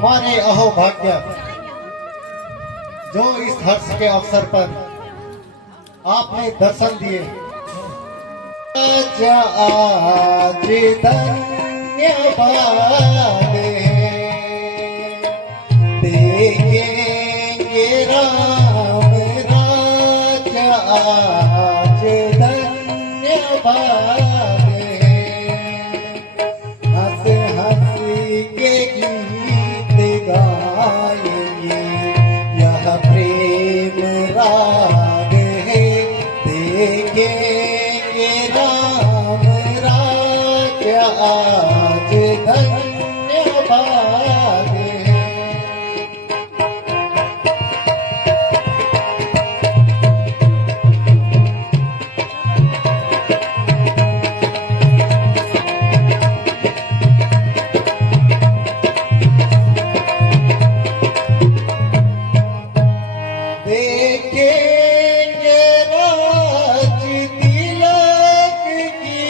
हमारे अहोभाग्य जो इस हर्ष के अवसर पर आपने दर्शन दिए, आज धन्यवाद देखेंगे राम राजा, आज धन्यवाद हंस हंस के गीत गाएंगे, यह प्रेम राग है देखेंगे राम राजा, आज धन्यवाद देखेंगे राज तिलक की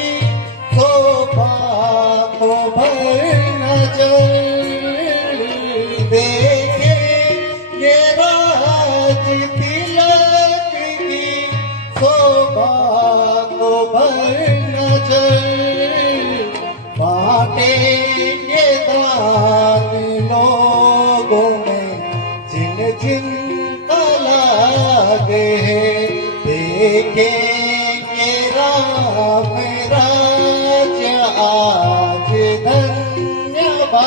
शोभा को भर नजर, देखेंगे राज तिलक की शोभा को भर नजर, बांटेंगे दान लोगों में जिन जिन लागे, देखेंगे राम राजा, आज धन्यवाद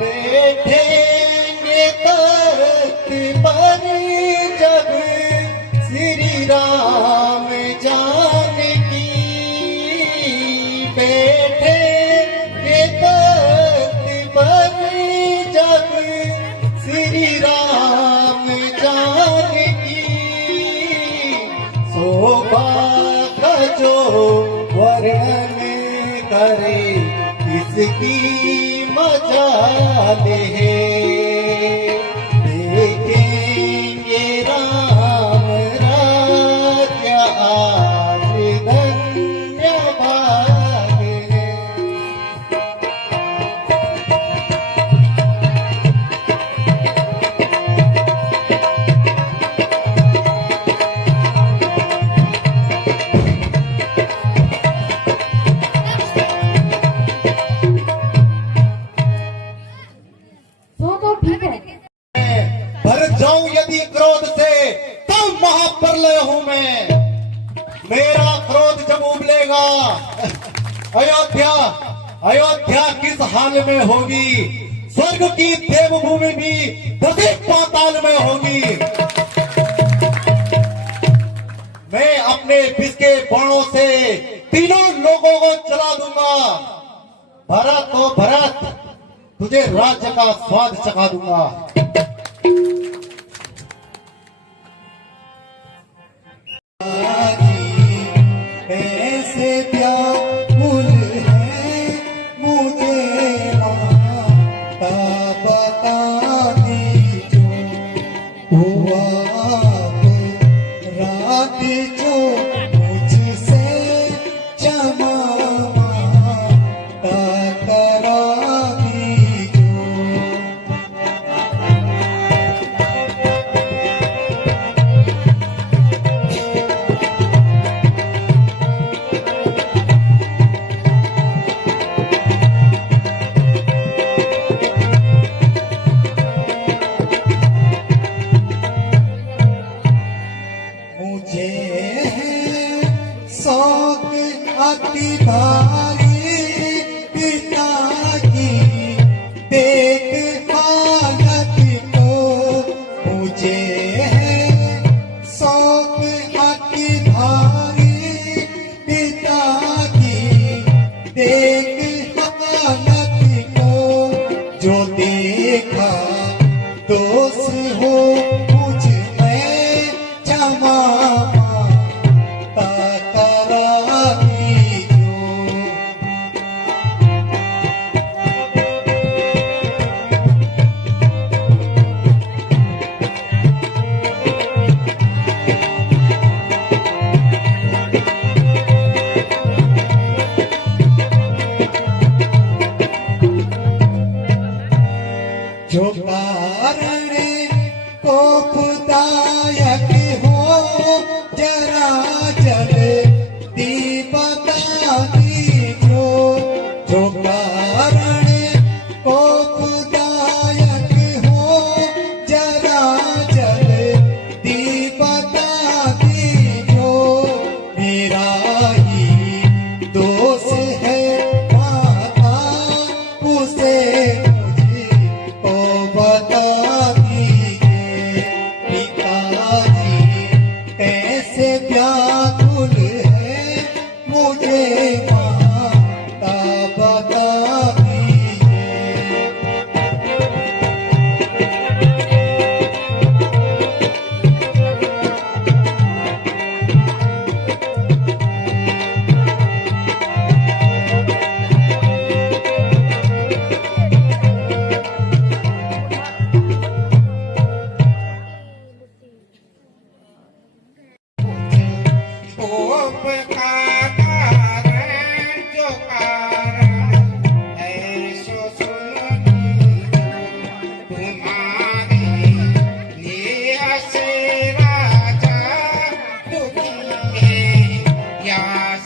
बैठेंगे तख्त पर जब श्री राम जानकी, बैठेंगे तख्त पर जब श्री राम जानकी, शोभा का जो वर्णन करे इसकी मजाल है, देखेंगे राम राजा, आज धन्यवाद है। भर जाऊं यदि क्रोध से तो महाप्रलय हूं मैं, मेरा क्रोध जब उबलेगा अयोध्या अयोध्या किस हाल में होगी, स्वर्ग की देवभूमि भी दसिक पाताल में होगी। मैं अपने विष के बाणों से तीनों लोगों को जला दूंगा, भरत तो भरत तुझे राज्य का स्वाद चखा दूंगा। ऐसे व्याकुल है मुझे माता बता दीजो, हुआ रात जो मुझसे क्षमा माता करा दीजो। मुझे शौक अति भारी पिता की देख हालत को, मुझे शौक अति भारी पिता की देख हालत को, जो देखा दोष हो मुझ में क्षमा माता करा दीजो।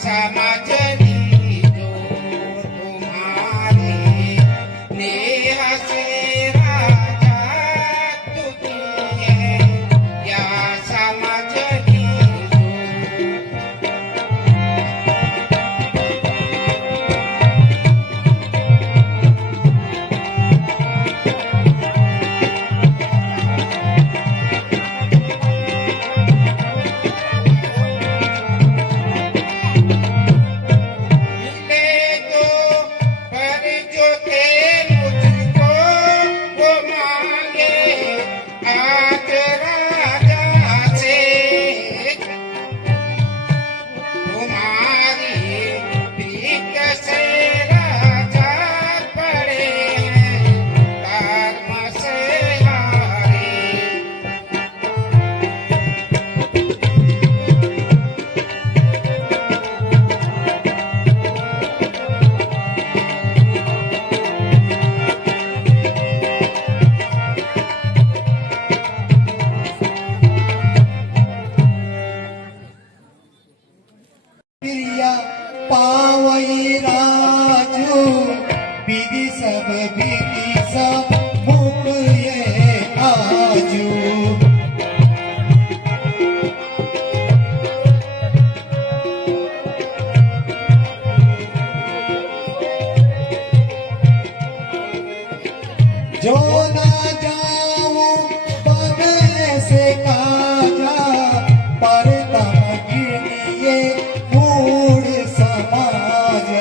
समझ लीजो तुम्हारे नेह से राजा दुखी है, या समझ लीजो। प्रिया पावई राजू विधि सब मुख ये आजू। जो ना जाऊं बगल से काजा पर गिनिए मूड समाज।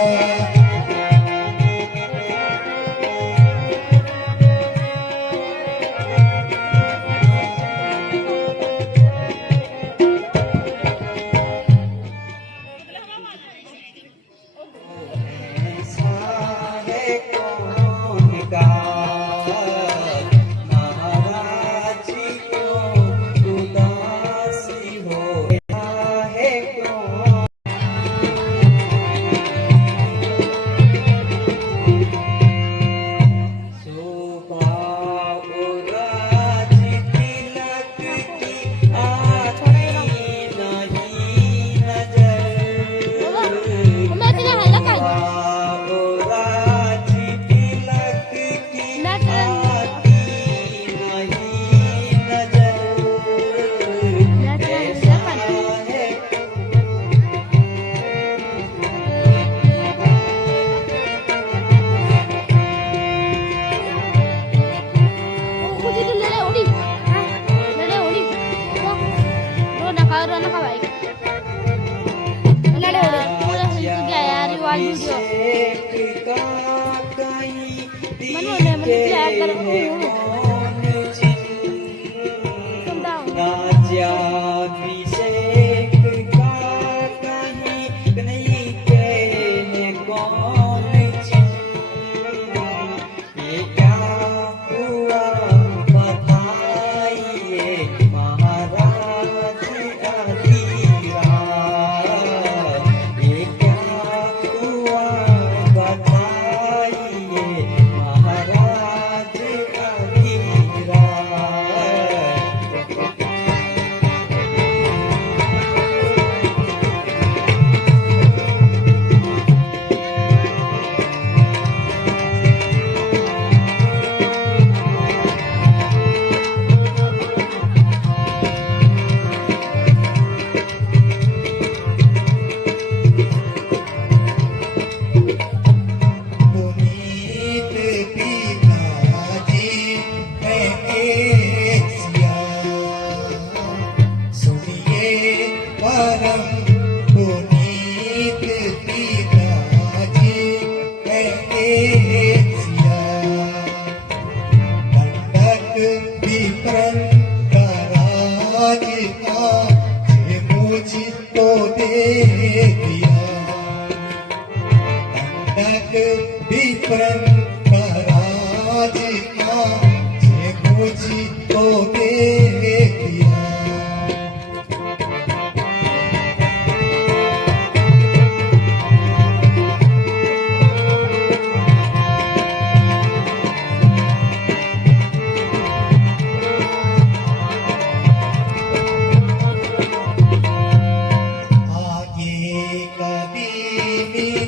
कभी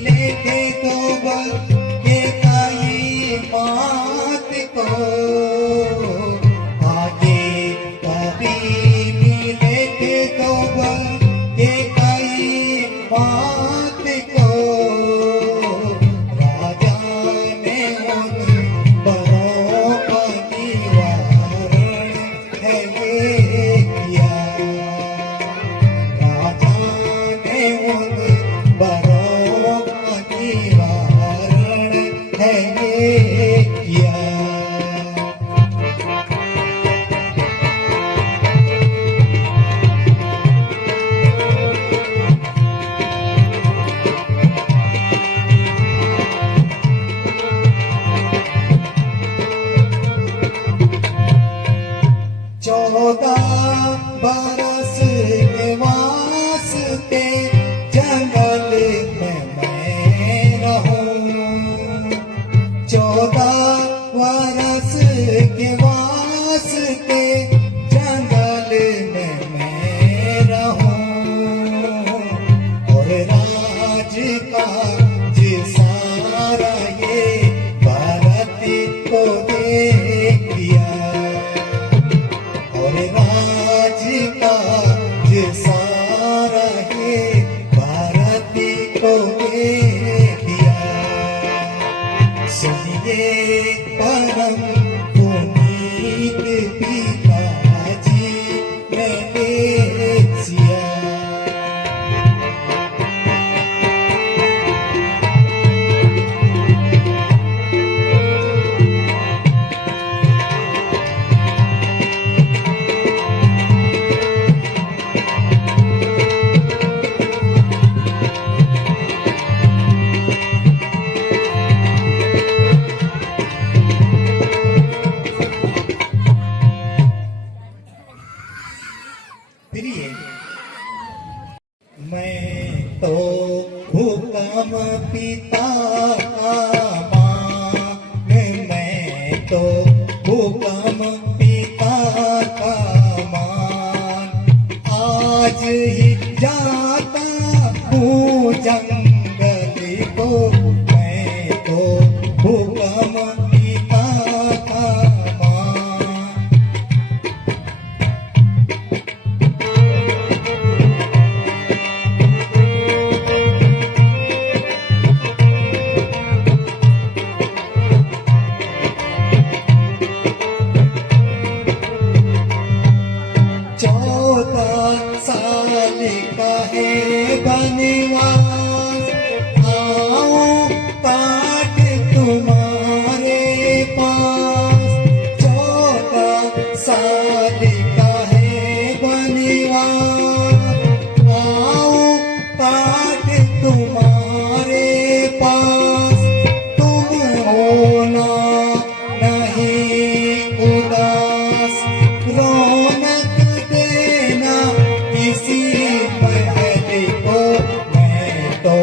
मिले थे तो बल के कई बात को आगे कभी मिले थे तो बल के कई बात को राजा ने उन बरों का निवारण है ये किया राजा ने उन बरों का निवारण है ये किया चौदह बरस के वास्ते जंगल में मैं रहूं 14 बरस के वास्ते जंगल में मैं रहूं और राज काज सारा ये भारत को दे दिया और राज काज सारा है भारत को दे दिया सुनिए परम पुनीत पिताजी मैंने सिया प्रिय मैं तो हुकम पिता का मान मैं तो हुकम पिता का मान आज ही जाता हूँ जंगल को मैं तो हुकम पिता का मान साल का है बनवास आओ काट तुम्हारे पास 14 साल का है बनवास आओ काट तुम्हारे पास तुम होना नहीं उदास रौनक देना इसी महल को मैं तो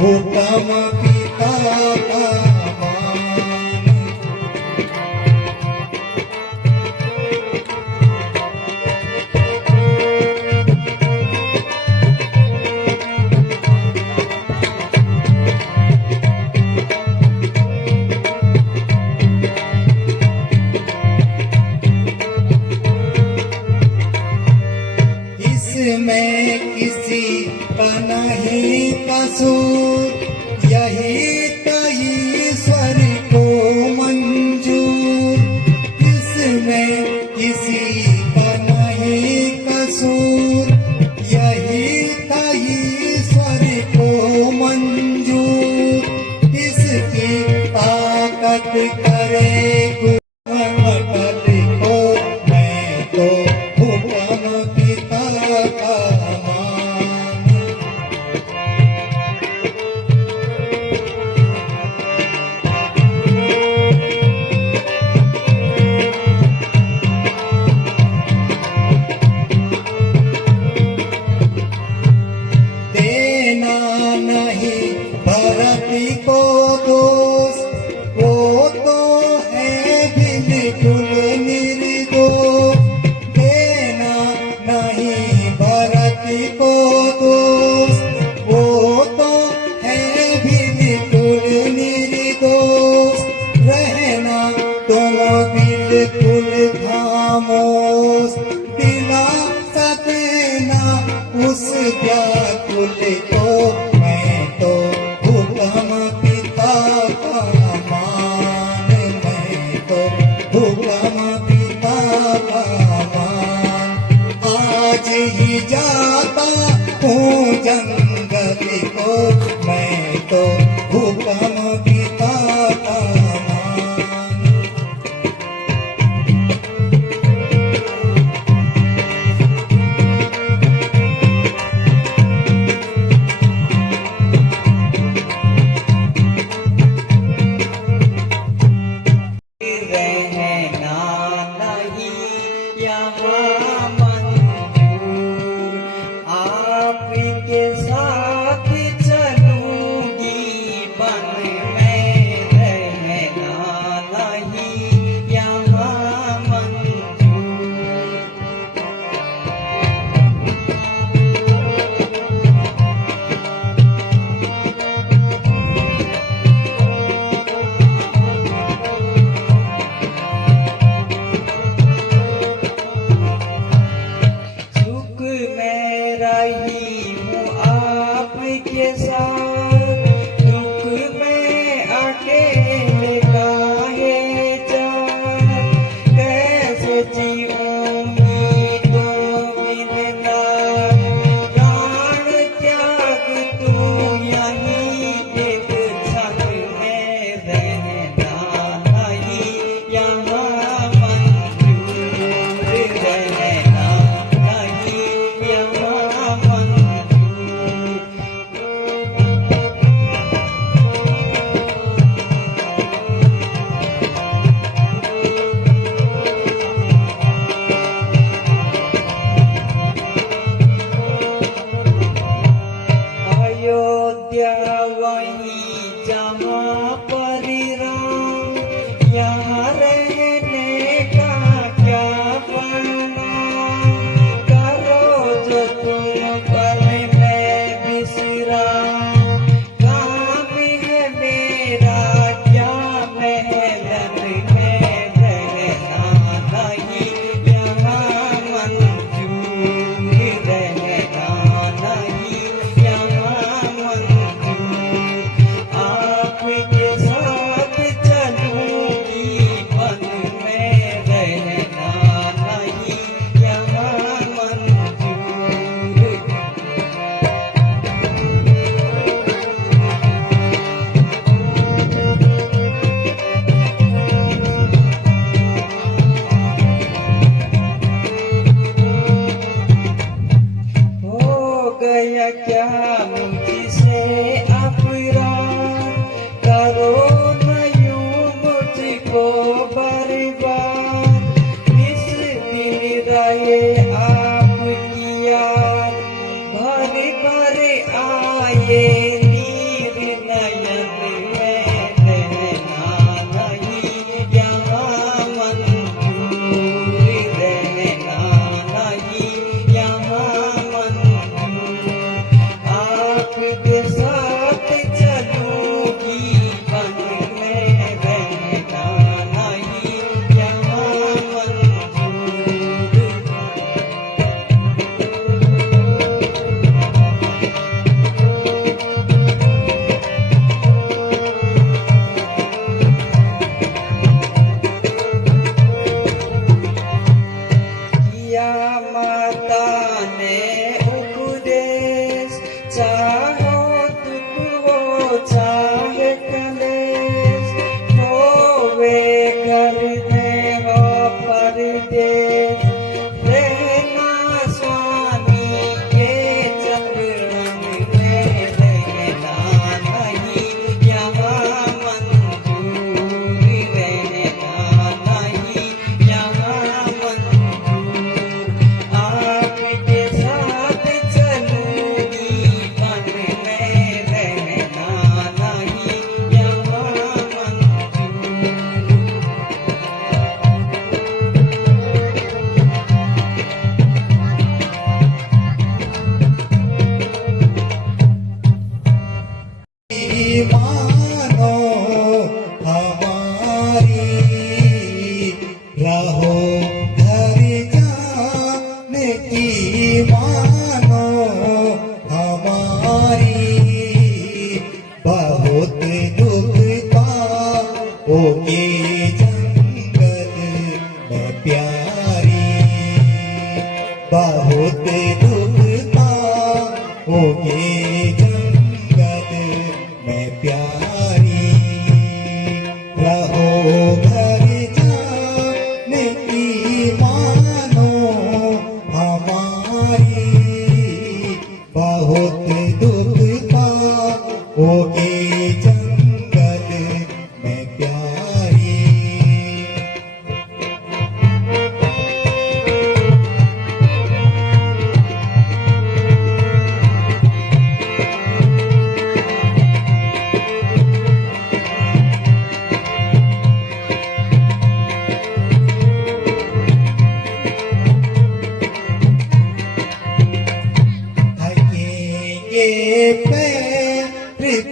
हुक्म पिता का मान इसमें किसी का नहीं कसूर यही तो ईश्वर को मंजूर इसमें किसी का नहीं कसूर यही तो ईश्वर को मंजूर इसकी ताकत करे अटल को मैं तो हुक्म पिता का मान देना नहीं भरत को दोष वो तो है बिल्कुल निर्दोष देना नहीं भरत को दोष वो तो है भी साथ दुख में अकेले काहे जात, कैसे जीऊंगी तो बिना प्राण त्याग तू यहीं एक छत में रहना नहीं, यहाँ मंजूर रहना नहीं, यहाँ मंजूर। अयोध्या वही जहाँ पर राम, यहाँ रहने का क्या परिणाम, करो जो तुम पर मैं विश्राम, काम है मेरा क्या महलन में रहना नहीं, यहाँ मंजूर रहना नहीं, यहाँ मंजूर। आपके साथ चलूंगी वन में रहना नहीं, यहाँ मंजूर। हो गया क्या मुझसे अपराध, करो न यूं मुझको बर्बाद, इस दिन रहे आपकी याद, भर भर आए नीर नयन में रहना नहीं, यहाँ मंजूर रहना नहीं, यहाँ मंजूर। आपके साथ चलूंगी वन में रहना नहीं, यहाँ मंजूर। किया माता ने उपदेश, चाहो दुख हो चाहे कलेश, होवे घर में हो परदेश, रहना स्वामी के चरणन में रहना नहीं, यहाँ मंजूर रहना नहीं, यहाँ मंजूर। आपके साथ चलूंगी वन में रहना नहीं, यहाँ मंजूर। मानो हमारी, रहो घर जाने की मानो हमारी, बहुत दुख पाओगे जंगल में प्यारी, बहुत दुख पाओगे जंगल में प्यारी, रहो घर जाने की मानो हमारी, बहुत दुख पाओगे जंगल में प्यारी।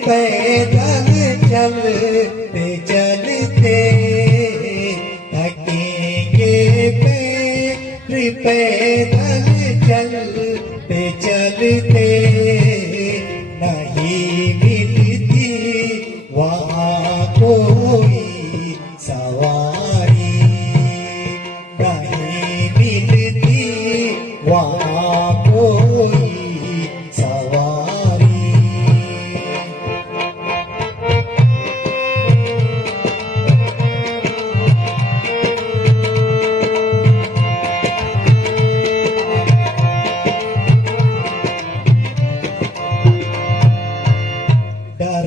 पैदल चलते चलते थकेंगे पैदल चलते चलते नहीं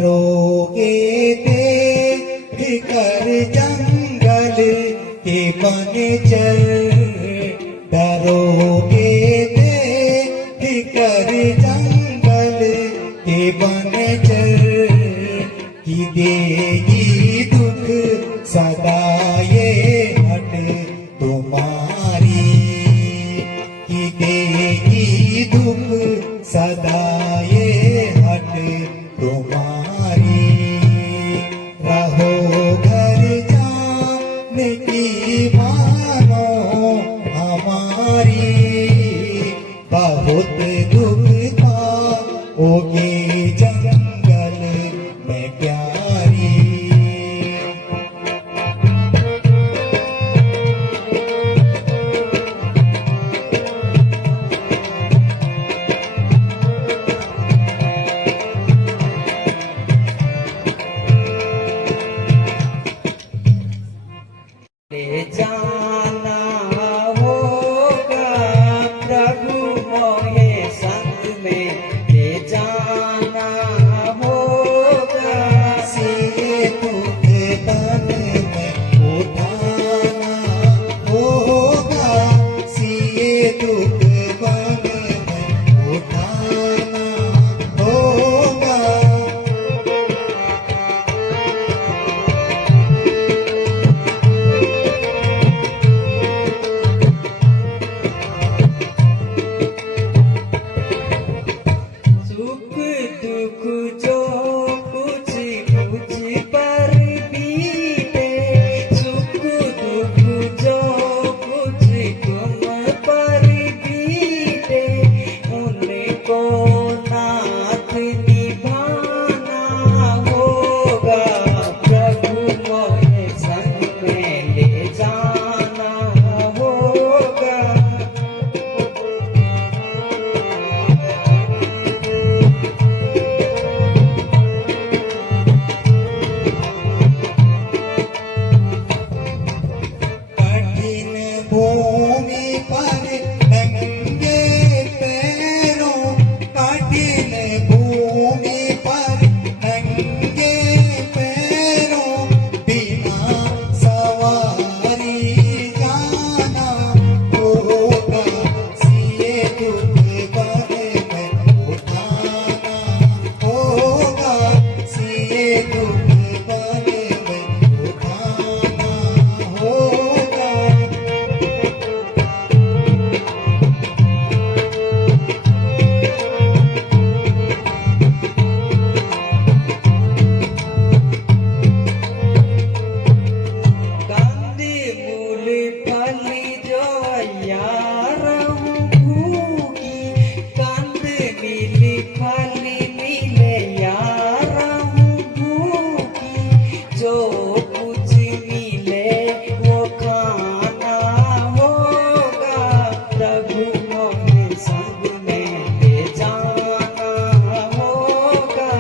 डरोगे देख कर जंगल के बन चल, डरोगे देख कर जंगल के बन चल, कि देगी दुख सदा ये हट तुम्हारी, कि देगी दुख सदा ये हट तुम्हारी। रहो घर जाने की मानो हमारी, बहुत दुख पाओगे जंगल में प्यारी। ले जाना होगा प्रभु मोहे संग में, ले जाना होगा से दुख बन में उठाना होगा, से दुख बन में उठाना होगा। सुख दुख जो कुछ मुझ पर बीते, सुख दुख जो कुछ तुम पर बीते, उनको नाथ निभाना होगा प्रभु मोहे संग में, ले जाना होगा। कठिन भूमि पर नंगे पैरों, कठिन भूमि पर नंगे पैरों, बिना सवारी जाना होगा, सिए दुख बन में उठाना होगा, सिए दुख बन में उठाना होगा। कंदी मूल फली जो यार भूगी, कंद मिली फली मिले यार भूगी, जो कुछ मिले वो खाना होगा प्रभु मोहे संग में, ले जाना होगा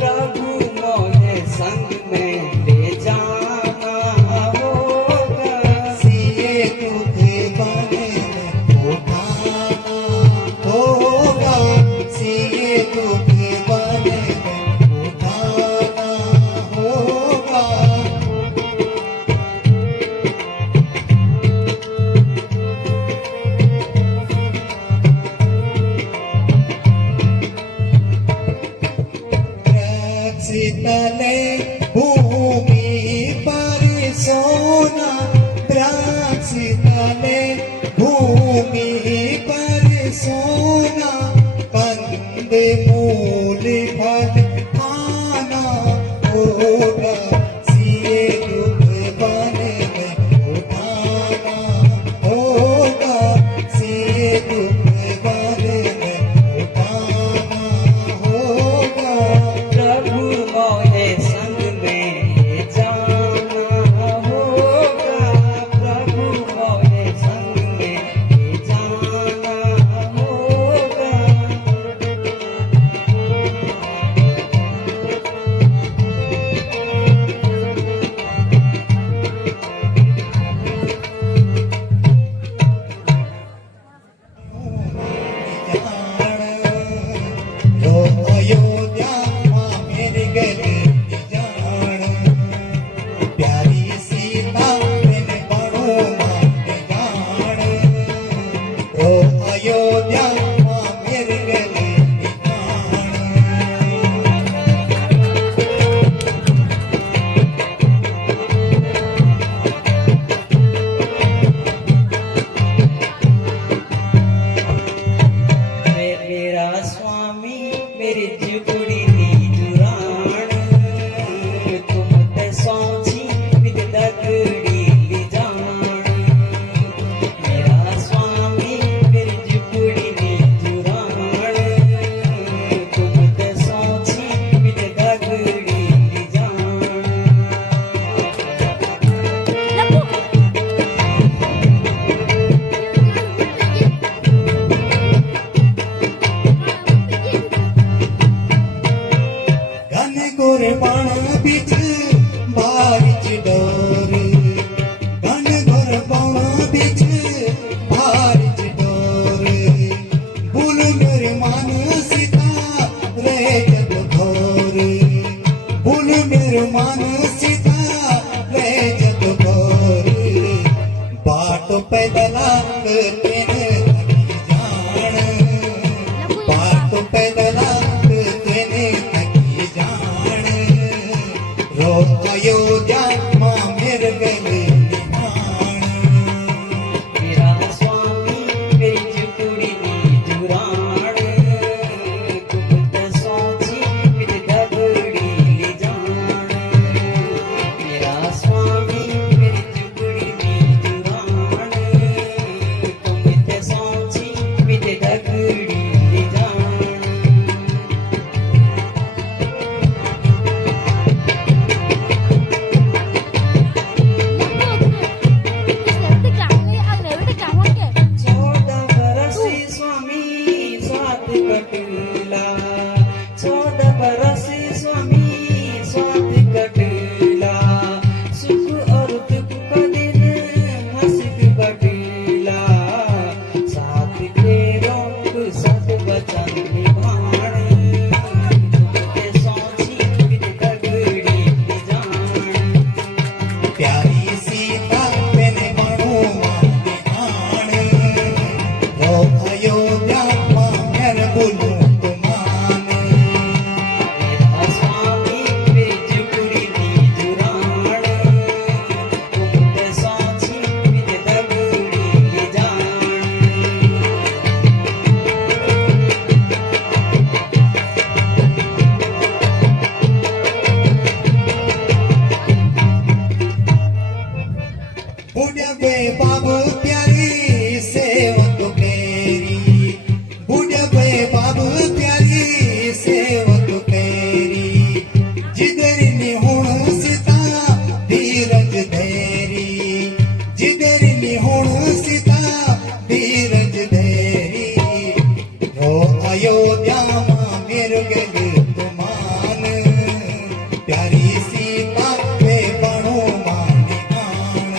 प्रभु मोहे संग में, ले जाना होगा। सिए दुख बन में उठाना होगा, सिए दुख बन में उठाना होगा। वृक्ष तले भूमि पर सोना, वृक्ष तले भूमि पर सोना, कंद मूल फल खाना होगा, सिए दुख बन में उठाना होगा, सिए दुख बन में उठाना होगा। प्रभु मोहे संग में, ले जाना होगा। गोरबाण बिच बारिच डोर घन गोरबाण बिच बारिच डोर भूल मेरे मन सीता रहे जब घोर भूल मेरे मन सीता रहे जब घोर बाट पैदला तेने थकी जान बाट पैदला तेने थकी जान रो अयोध्या मां मेरे गले निहान मेरा स्वामी मेरी जुकुड़ी नी जुराण कुपत सोची मित दगड़ी ले जान मेरा स्वामी मेरी जुकुड़ी नी जुराण कुपत सोची मित दगड़ी ले जान चौदह बरस स्वामी स्वाद कटला 14 बरस स्वामी स्वाद कटला सुख और दुख का दिन हंसक कटला साथ फेरों को सत वचन निभाण तुमके सोची बिद दगड़ी ले जान प्यारी सीता मैंने बणो मान रो अयोध्या मां मेरे बोलू तुमान मेरा स्वामी मेरी जुकुड़ी नी जुराण कुपत सोची मित दगड़ी ले जान बुढ़िया वे बाबू प्यारी सेवक पेरी बुढ़िया वे बाबू प्यारी सेवक पेरी जिधर निहुण सीता धीरज धैरी जिधर निहुण सीता धीरज धैरी रो अयोध्या मां मेरे गले तुमान प्यारी सीता वे बणो मानी आन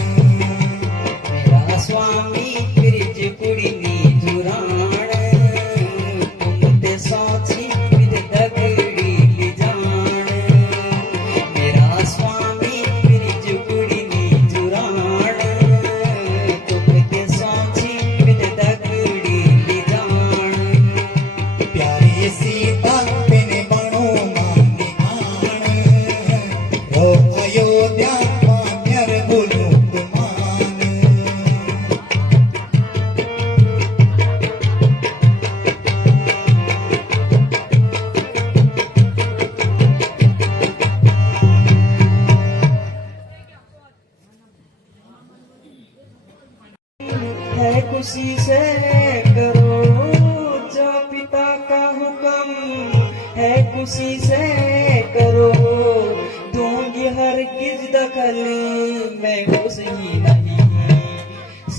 मेरा स्वामी मेरी जुकुड़ी नी जुराण कुपत सोची मित दगड़ी ले जान मेरा स्वामी मेरी जुकुड़ी नी जुराण कुपत सोची मित दगड़ी ले जान प्यारी सीता मैंने बणो मानी आन रो अयोध्या मां मेरे बोलू तुमान है खुशी से करो जो पिता का हुक्म है खुशी से करो दूंगी हर किस दखल मैं खुश ही नहीं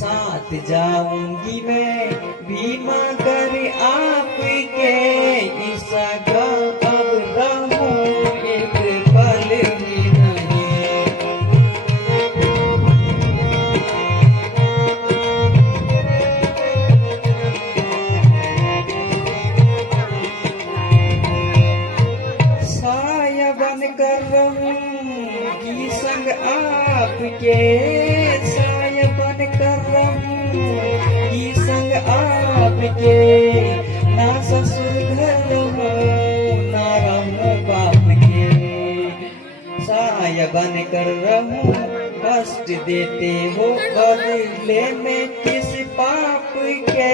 साथ जाऊंगी मैं भीमा कर आपके इस अब रहूं एक पल भी नहीं साया बन कर रहूंगी संग आपके साया बन कर रहूंगी संग आपके ना ससुर घर हो ना रहूं बाप के साया बन कर रहूं कष्ट देते हो बदले में किस पाप के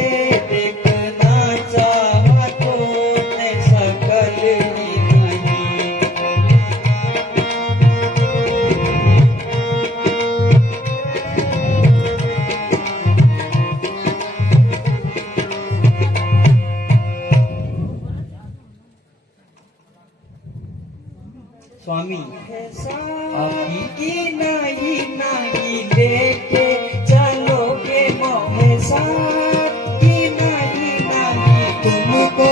देखना चाहा तो मैं सकल ही नहीं स्वामी आपकी नहीं नहीं लेके चलोगे मोहे साथ की नहीं नहीं तुमको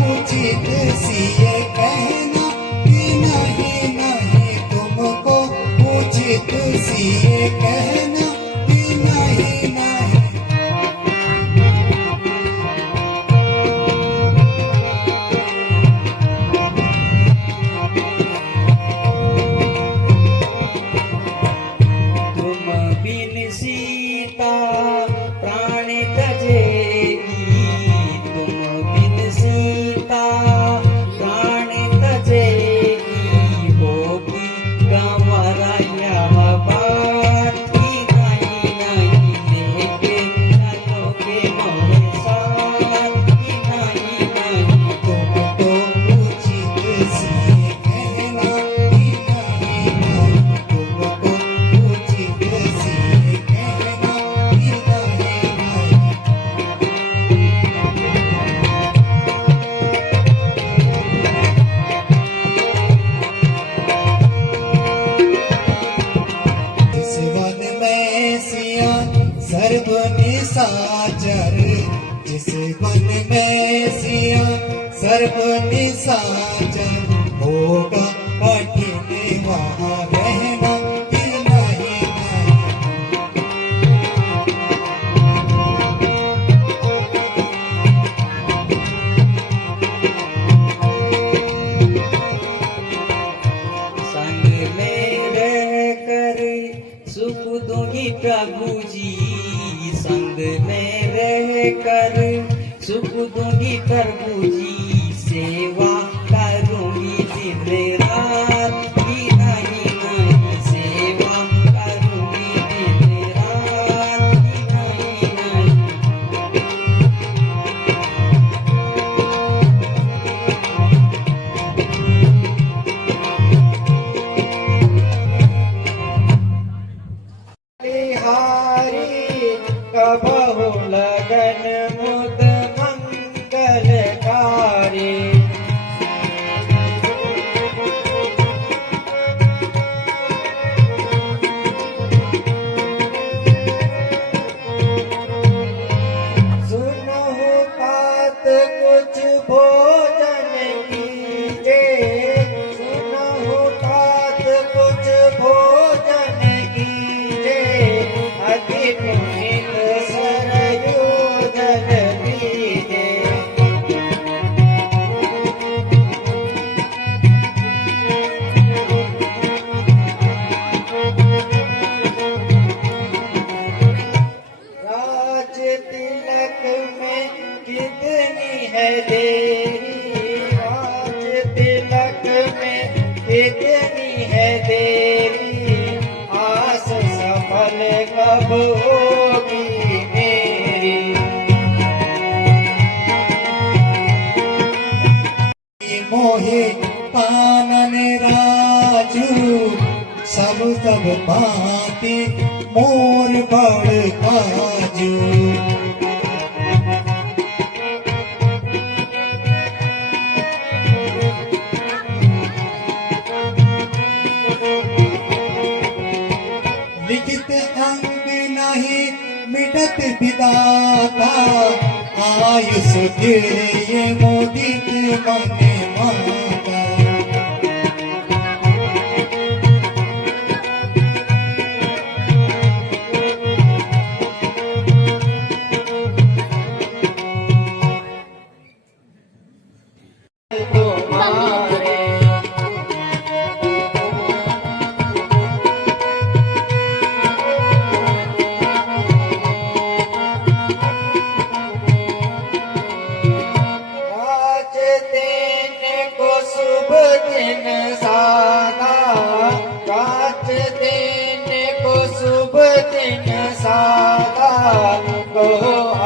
उचित सी ये कहना कि नहीं सिए कहना कि नहीं नहीं। तुम बिन सीता प्राण तजेगी, तुम बिन सीता प्राण तजेगी, होगी गंवारा यह बात की नहीं नहीं लेके चलोगे मोरे साथ की नहीं नहीं। तुमको उचित सिए कहना कि नहीं नहीं। तुमको उचित सिए कहना कि नहीं नहीं। जिस वन में सिया सर्व निशाचर, जिस वन में सिया सर्व निशाचर, होगा कठिन वहाँ रहना कि नहीं नहीं। संग में रहकर सुख दूंगी प्रभु जी, संग में रहकर सुख दूंगी प्रभु जी, सेवा करूंगी दिन रात की नहीं नहीं, सेवा करूंगी दिन रात की नहीं नहीं। बिहारी कबहु लगन मुद मंगलकारी, सुनहु बात कुछ भोजन कीजे, सुनहु बात कुछ भोजन कीजे, अति पुनीत सरयू जल पीजे। राज तिलक में कितनी है देरी, राज तिलक में कितनी है देरी, आस सफल कब होगी मेरी। मोहे कानन राजू सब सब भांति मोर बड़ काजू। लिखित अंग नहीं मिटत विदाता, आयुष ये मोदित मन माता। तुम्हारे आज देने को शुभ दिन सादा, आज देने को शुभ दिन सादा, को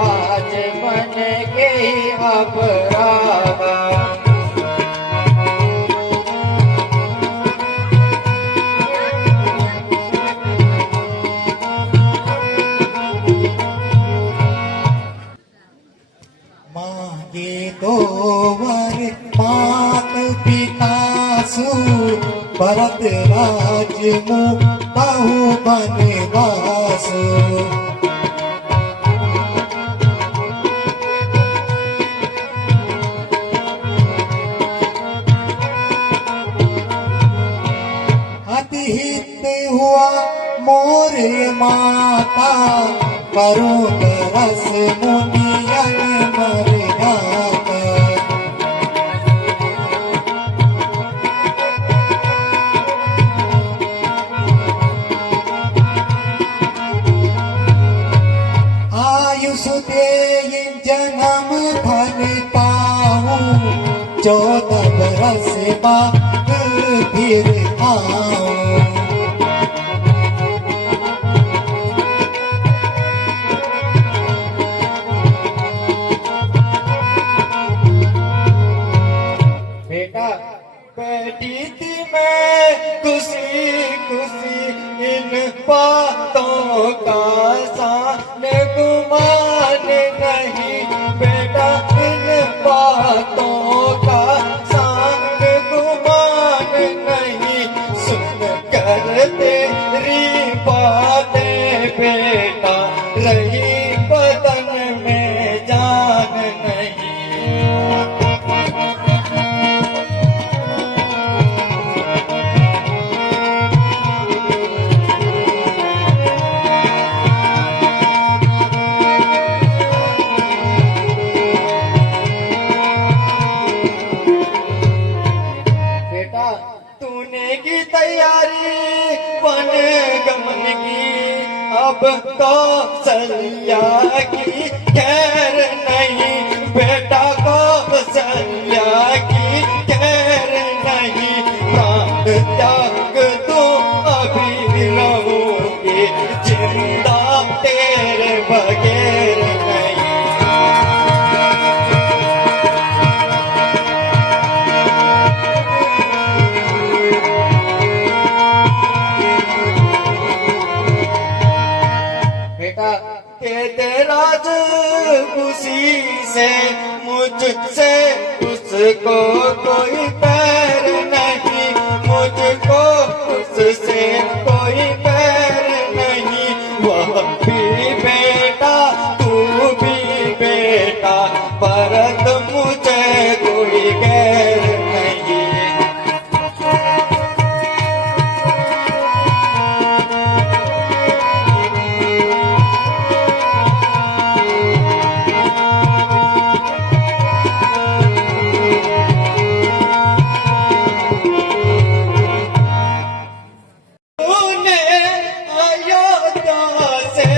आज बन गई अपराधा। मांगे तो वर मात पिता सु, भरत राज बहु बनवास। अति हित हुआ मोरे माता करो तरस मुनियन मर जाता। आयुष दे जन्म धन पाऊं 14 बरस बाद फिर आऊं। बेटा बैठी थी मैं खुशी खुशी इन बातों का सान गुमान नहीं। बेटा इन बातों का सान गुमान नहीं। सुन कर तेरी बातें बेटा रही बदन में जान नहीं। बेटा तूने की तैयारी वन गमन की अब कौशल्या की खैर नहीं। बेटा कौशल्या की खैर नहीं। प्राण त्याग तो अभी रहूंगी जिंदा तेरे बगैर नहीं। बेटा कहते राज खुशी से मुझसे उसको कोई पैर नहीं। मुझको उससे कोई पैर नहीं। वह भी बेटा तू भी बेटा परत मुझे कोई गैर नहीं। तूने अयोध्या से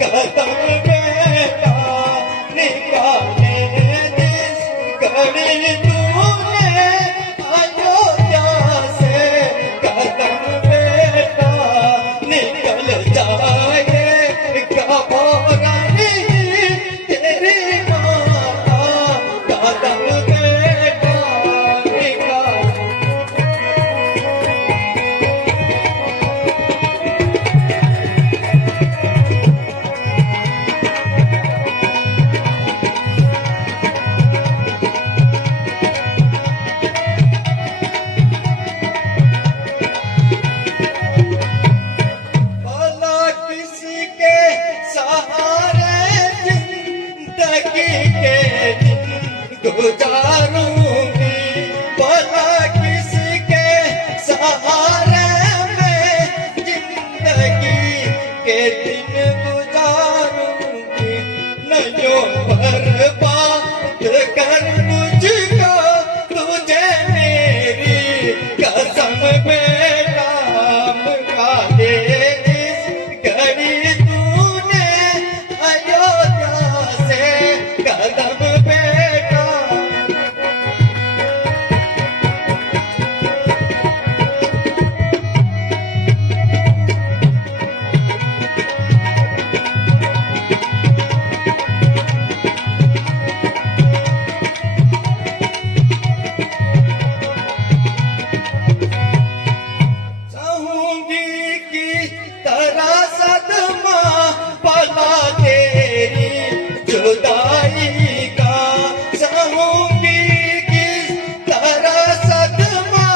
कदम बेटा निकाले जिस घड़ी। तूने अयोध्या से कदम बेटा निकल जाएगा भोरानी तेरी माता कदम बेटा निकाल। भला किसी के सहारे जिंदगी के दिन गुजारूंगी। भला किसी के सहारे में जिंदगी के दिन गुजारूंगी। नैयों बर्बाद कर मुझको तुझे मेरी कसम बेटा मुका दे जिस घड़ी तूने अयोध्या से कदम बेटा। चाहूंगी की तरह सदमा पला तेरी जुदाई का। चाहूंगी की तरह सदमा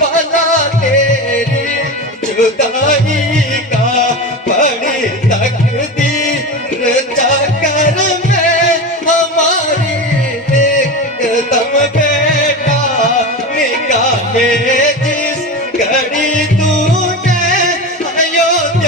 पला तेरी जुदाई का। बड़ी तकदीर चक्कर में हमारी एकदम बेटा निकाले जिस घड़ी तूने अयोध्या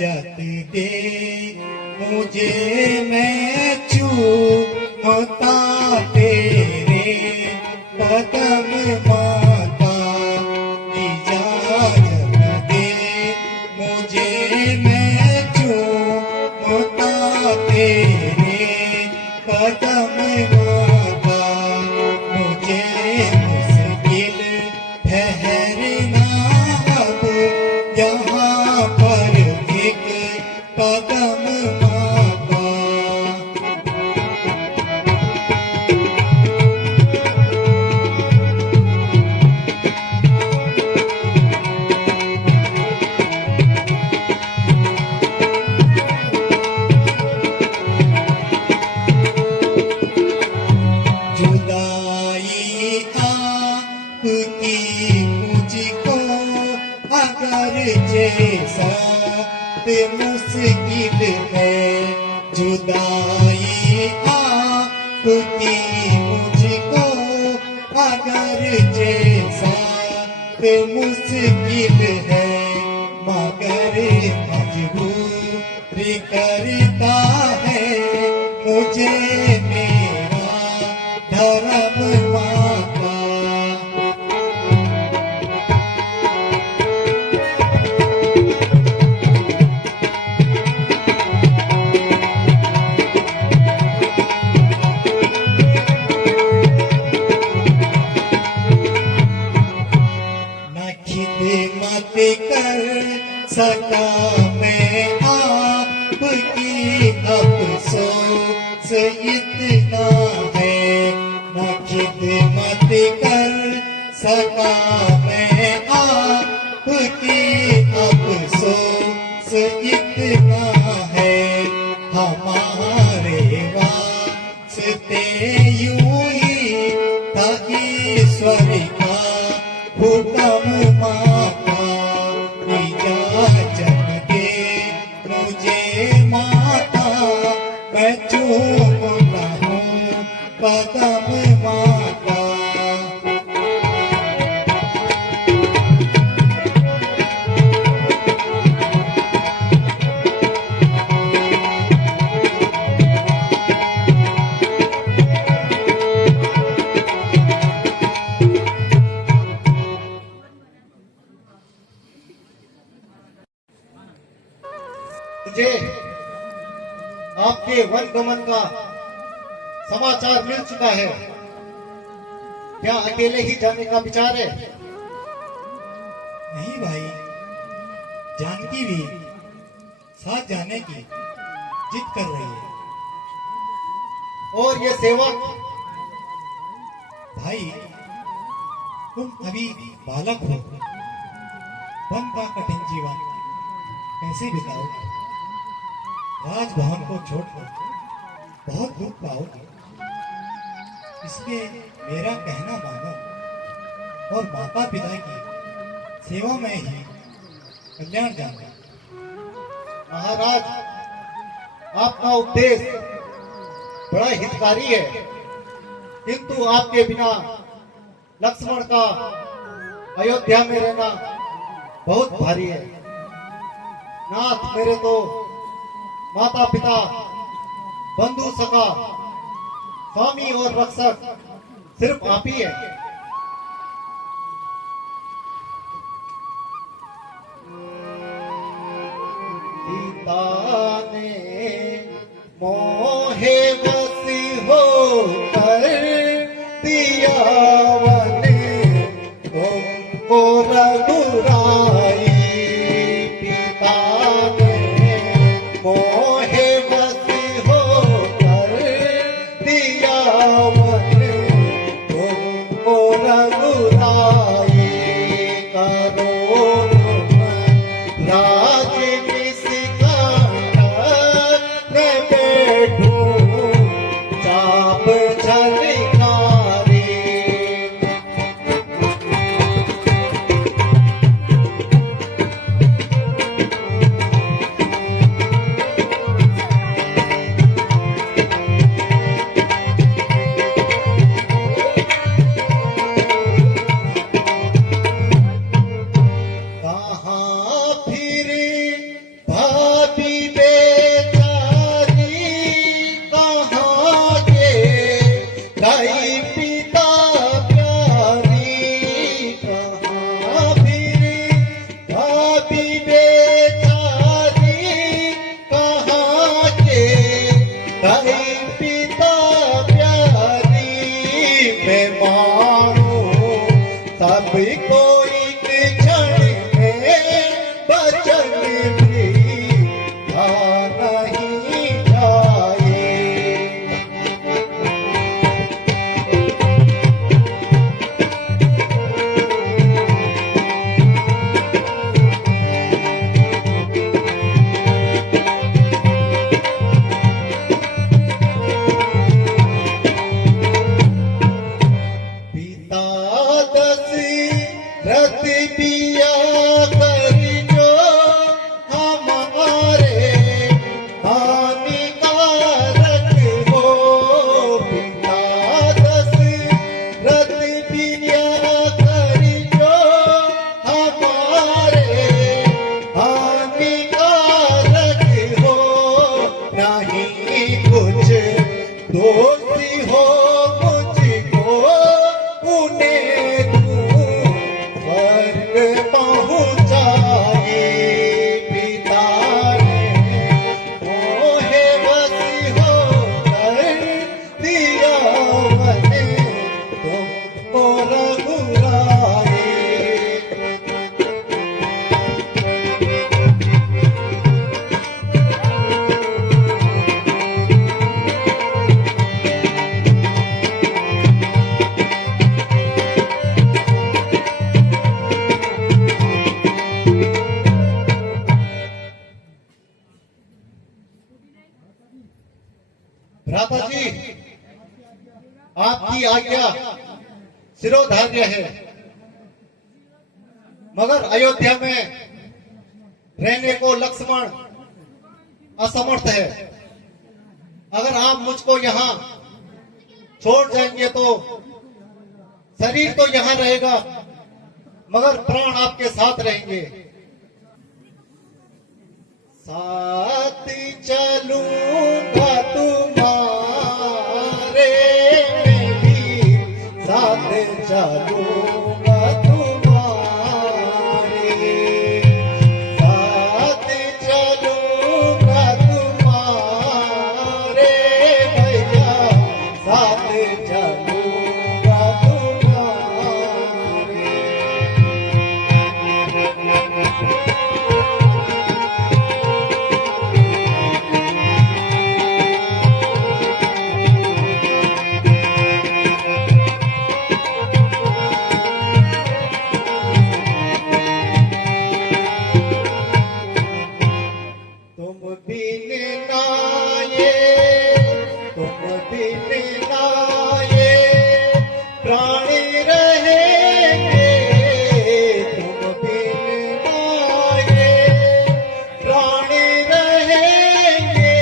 इजाजत दे मुझे, मैं चूमता तेरे कदम माता। इजाजत दे मुझे, मैं चूमता तेरे कदम माता। मुझे मुश्किल ठहरना अब यहाँ पर एक कदम माता। जुदाई आपकी मुझको अगर जैसा मुश्किल है, जुदाई आपकी मुझको अगर जैसा मुश्किल है, मगर मजबूर करता है मुझे मेरा धर्म माता। न खिदमत कर सका मैं आपकी, अफसोस इतना है। न खिदमत कर सका मैं आपकी, अफसोस इतना है। हमारे वास्ते यूं ही था ईश्वर का हुक्म माता। इजाजत दे मुझे माता, मैं चूमता हूँ कदम माता। मुझे आपके वन गमन का समाचार मिल चुका है। क्या अकेले ही जाने का विचार है? नहीं भाई, जानकी भी साथ जाने की जिद कर रही है। और ये सेवक भाई, तुम अभी बालक हो, वन का कठिन जीवन कैसे बिताओगे? राजभवन को छोड़कर बहुत दुख पाओगे। इसलिए मेरा कहना मानो और माता पिता की सेवा में ही कल्याण जाना। महाराज, आपका उपदेश बड़ा हितकारी है, किंतु आपके बिना लक्ष्मण का अयोध्या में रहना बहुत भारी है। नाथ, मेरे तो माता पिता, बंधु सखा, स्वामी और रक्षक सिर्फ आप ही है। पिता ने मोहे बसी हो कर दिया वन, तुमको रघुराई। पिता ने मोहे बसी हो कर दिया वन, तुमको रघुराई। करो राज सिखाया मैं रत पिया कर जो हमारे हानिकारक हो पिता दशरथ पिया कर जो हमारे हानिकारक हो नहीं कुछ दोषी हो मुझको उन्हें तू स्वर्ग पहुँचाए पिता ने मोहे बसी हो कर दिया मैंने तुमको रघुराए। भ्राता जी, आपकी आज्ञा शिरोधार्य है, मगर अयोध्या में रहने को लक्ष्मण असमर्थ है। अगर आप मुझको यहाँ छोड़ जाएंगे तो शरीर तो यहाँ रहेगा मगर प्राण आपके साथ रहेंगे। साथ चलूंगा तुम्हारे, मैं भी साथ चलूंगा तुम्हारे, साथ चलूंगा तुम्हारे भैया, साथ चलूंगा तुम्हारे। तुम बिन नाये, तुम बिन नाये प्राणी रहेंगे, तुम बिन नाये प्राणी रहेंगे,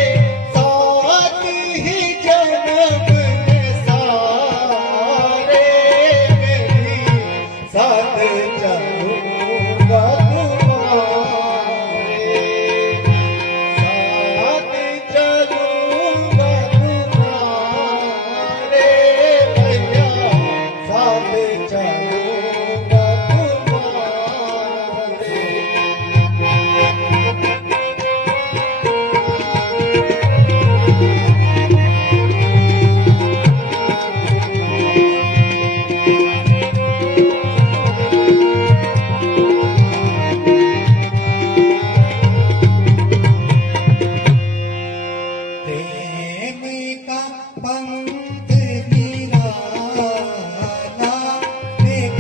साथ ही जन्म में सारे, मैं भी साथ चलूंगा तुम्हारे, साथ चलूंगा तुम्हारे भैया, साथ चलूंगा तुम्हारे। प्रेम का पंथ निराला, देखा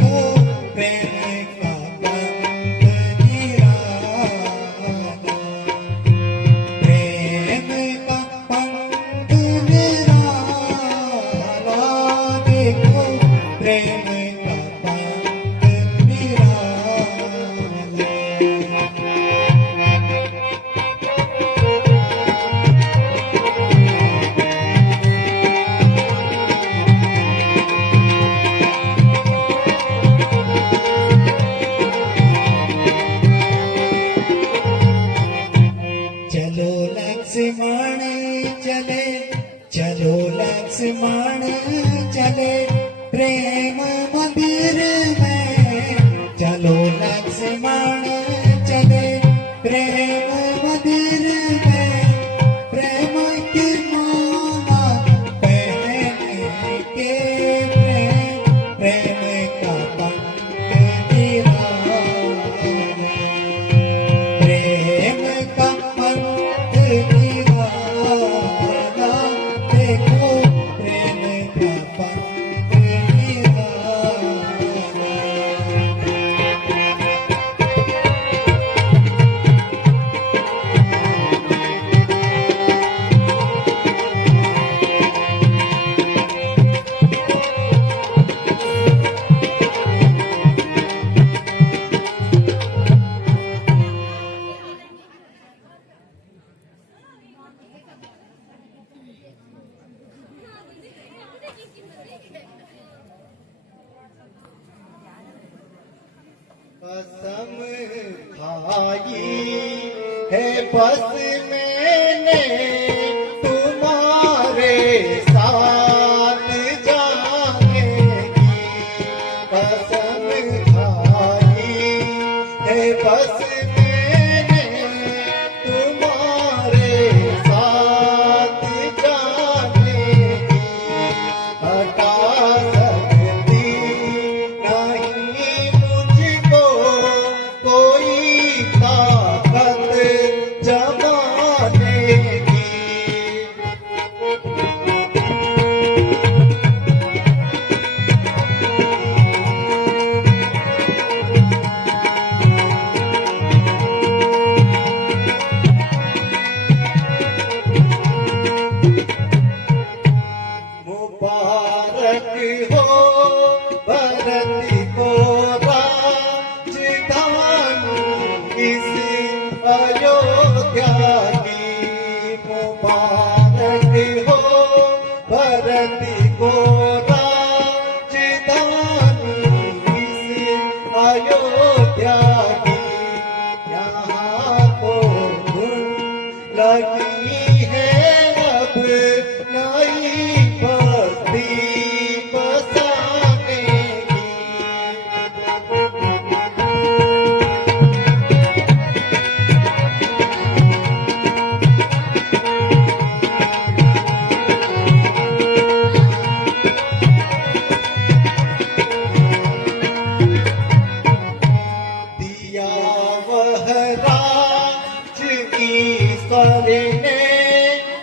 कसम खाई है बस मैंने तुम्हारे साथ जाने की, कसम खाई है बस मैंने तुम्हारे साथ जाने की, हटा सकती नहीं मुझको कोई ताकत जमाने की। मुबारक हो भरत को राजधानी इस अयोध्या की, मुबारक हो भरत को राजधानी इस अयोध्या की, यहाँ तो धुन लगी है अब नई बस्ती बसाने की। दिया वह राज ईश्वर ने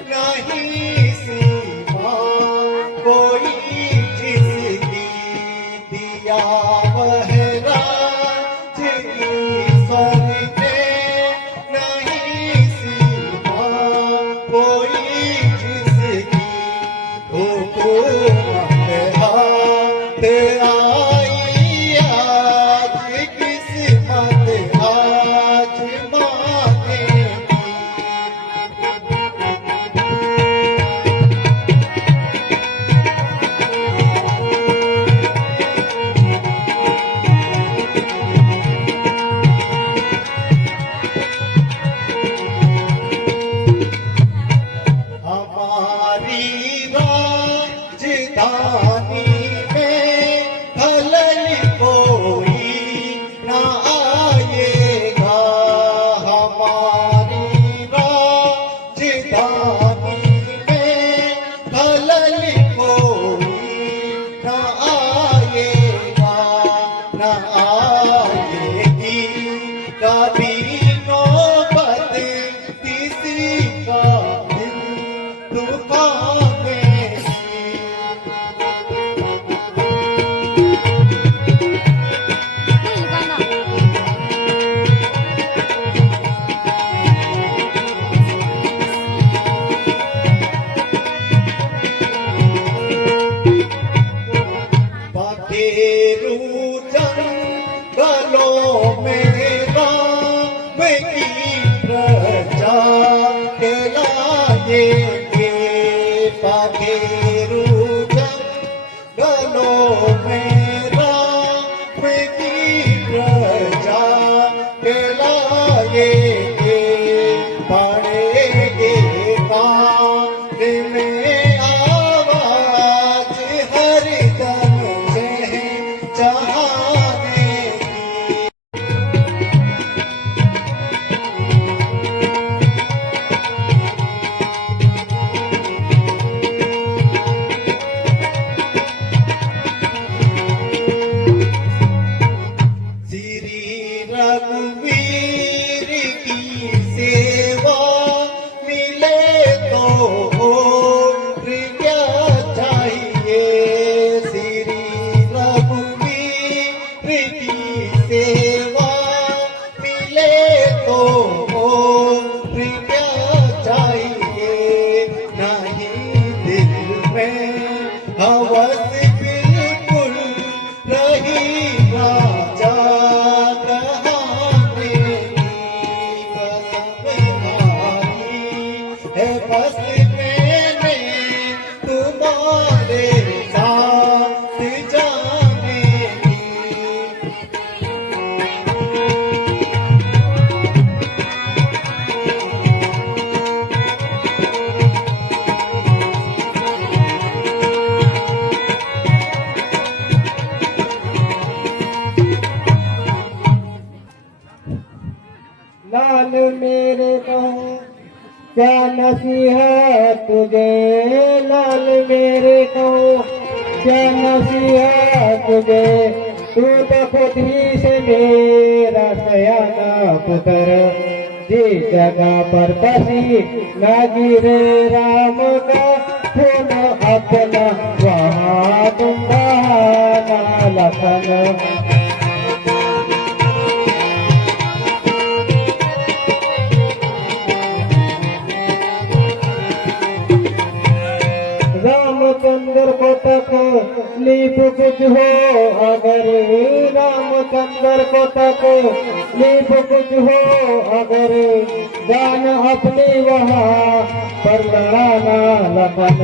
नहीं सीमा कोई जिसकी, दिया वह राज ईश्वर ने नहीं सीमा कोई जिसकी, हुकूमत हाथ आई आज किस्मत आज मानेगी। हमारी राजधानी में खलल कोई न आएगा, हमारी राजधानी में खलल कोई न आएगा, न आएगी कभी नौबत किसी का दिल दुखाने की। पखेरू जंगलों में राम की प्रजा कहलाएंगे, पखेरू जंगलों में राम की प्रजा कहलाएंगे, पड़ेंगे कान में आवाज हरदम चहचहाने की। श्री रघुवीर की सेवा मिले तो और क्या चाहिए, श्री रघुवीर की सेवा मिले तो और क्या चाहिए, नहीं दिल में हवस बिल्कुल रही राजा कहाने की, कसम खाई है बस मैंने तुम्हारे साथ जाने की। लाल मेरे कहूँ क्या नसीहत तुझे, लाल मेरे कहूँ क्या नसीहत तुझे, तू तो खुद ही से मेरा सयाना पुत्र, जिस जगह पर बसी न गिरे राम का खून अपना, वहाँ तुम बहाना लखन। रामचंद्र को तकलीफ कुछ हो अगर, रामचंद्र को तकलीफ कुछ हो अगर, जान अपनी वहाँ पर लड़ाना लखन।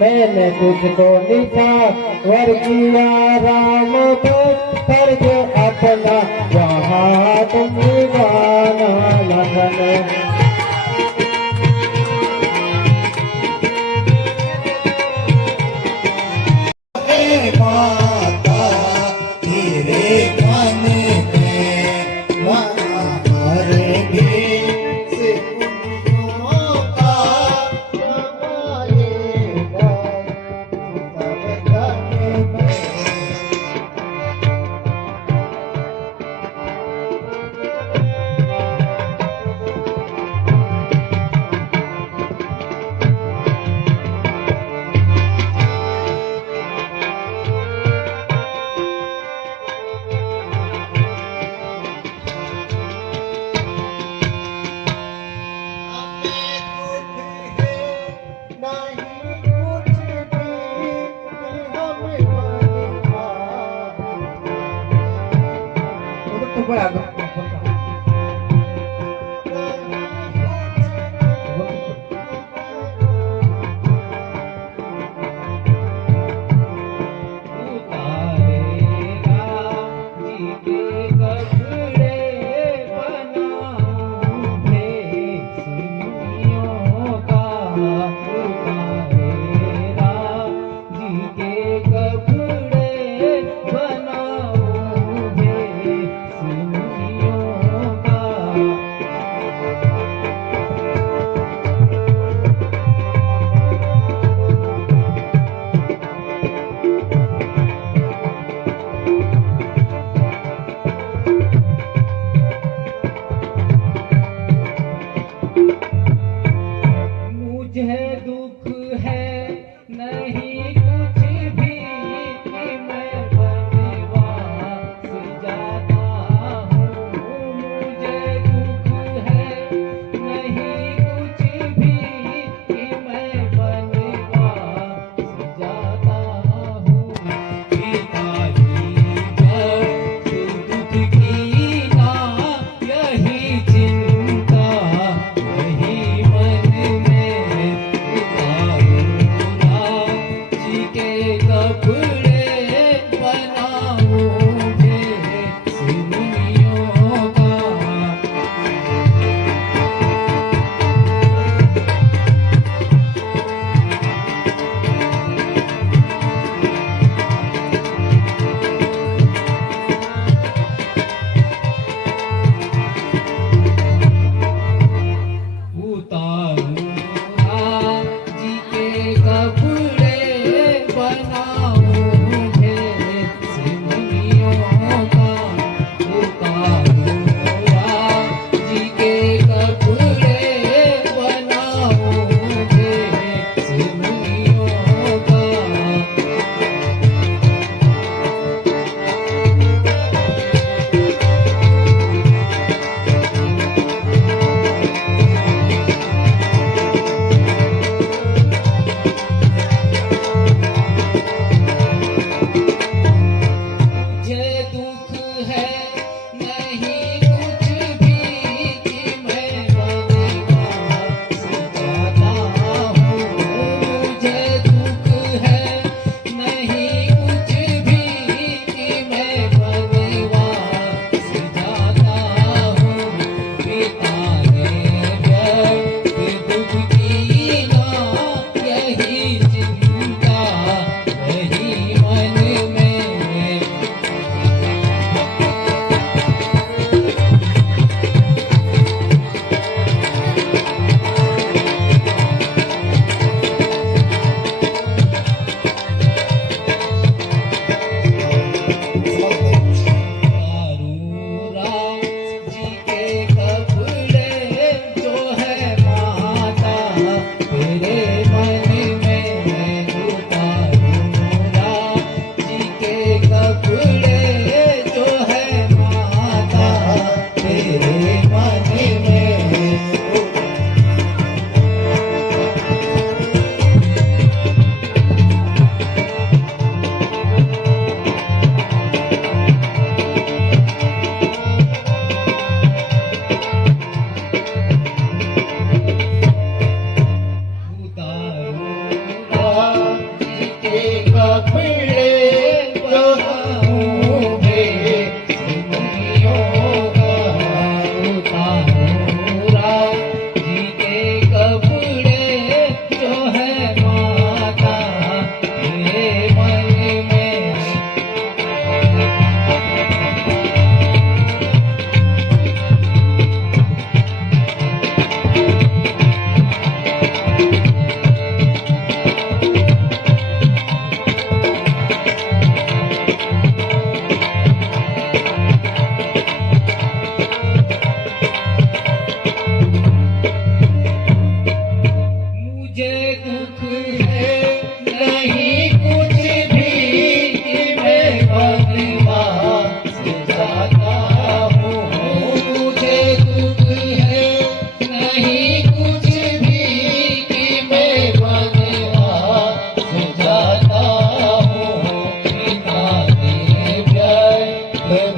मैंने तुझको निछावर किया राम को, फर्ज अपना वहाँ तुम निभाना लखन। माता तेरे मन में हर भी से का आएगा सब तन में।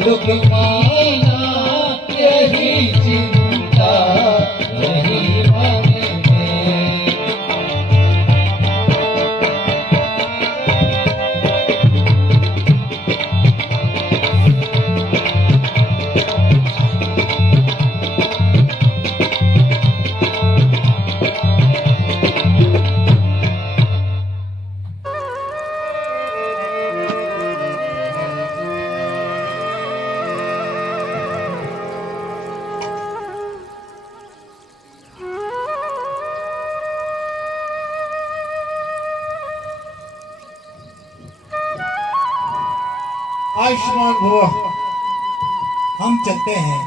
दुख माना यही चिंता यही मन में। आयुष्मान भव। हम चलते हैं।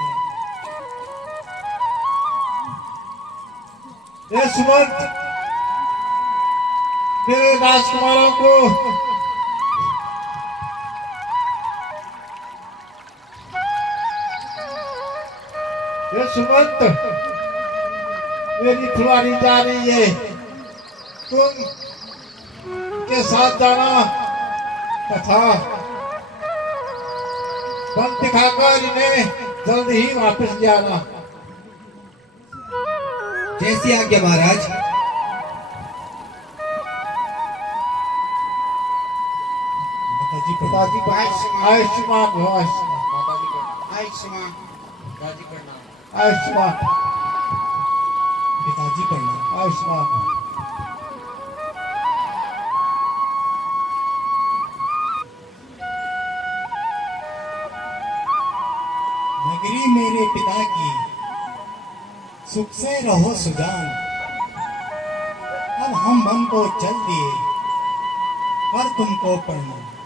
ये सुमंत मेरे राजकुमारों को ये सुमंत मेरी फुलवारी जा रही है, तुम के साथ जाना तथा बल दिखाकर इन्हें जल्द ही वापस ले आना। जैसी आज्ञा महाराज। माताजी पिताजी को आयुष्मान भव। आयुष्मान आयुष्मान पिताजी प्रणाम। आयुष्मान। नगरी मेरे पिता की, सुख से रहो सुजान। अब हम मन को चल दिए, पर तुमको प्रणाम।